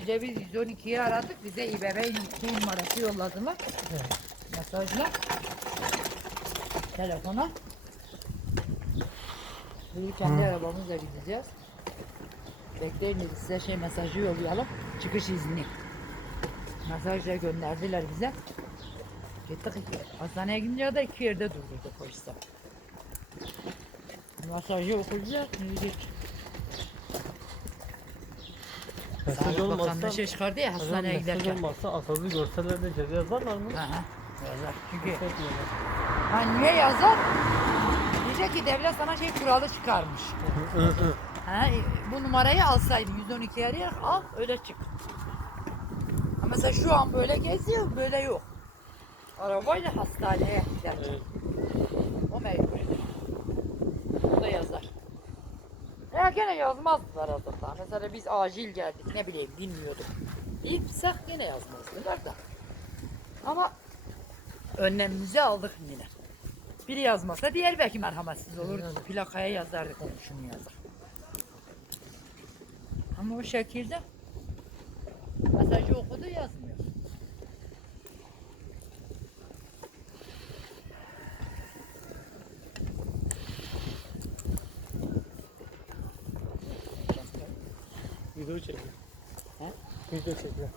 Gece biz 112'yi aradık. Bize İBB numarası yolladılar. Evet. Mesajla. Telefona. Biz kendi arabamızla gideceğiz. Bekleyin dedi, size mesajı yollayalım. Çıkış izni. Mesajla gönderdiler bize. Gittik hastaneye gidince de 2 yerde durdurdu polisler. Mesajı okuyacak, gidecek. Mesaj Sağlık olmazsa, Bakanlığı çıkardı ya hocam hastaneye mesaj giderken. olmazsa asazı görseler de ceza yazarlar mı? Aha, yazar. Çünkü Hissetmiyorlar. ha, niye yazar? Diyecek ki devlet sana kuralı çıkarmış. Ha, bu numarayı alsaydın 112 arayarak al öyle çık. Ha, mesela şu an böyle geziyor, böyle yok. Arabayla hastaneye gider. Evet. O mecbur. O da yazar. Ya gene yazmazdılar azından. Mesela biz acil geldik, ne bileyim bilmiyorduk. Bilsek gene yazmazdılar da. Ama önlemimizi aldık yine. Biri yazmasa diğer belki merhametsiz olur. Plakaya yazardık onu şunu yazar. Ama o şekilde mesajı okudu yazmıyor. Video çekiyor. He? Video çekiyor.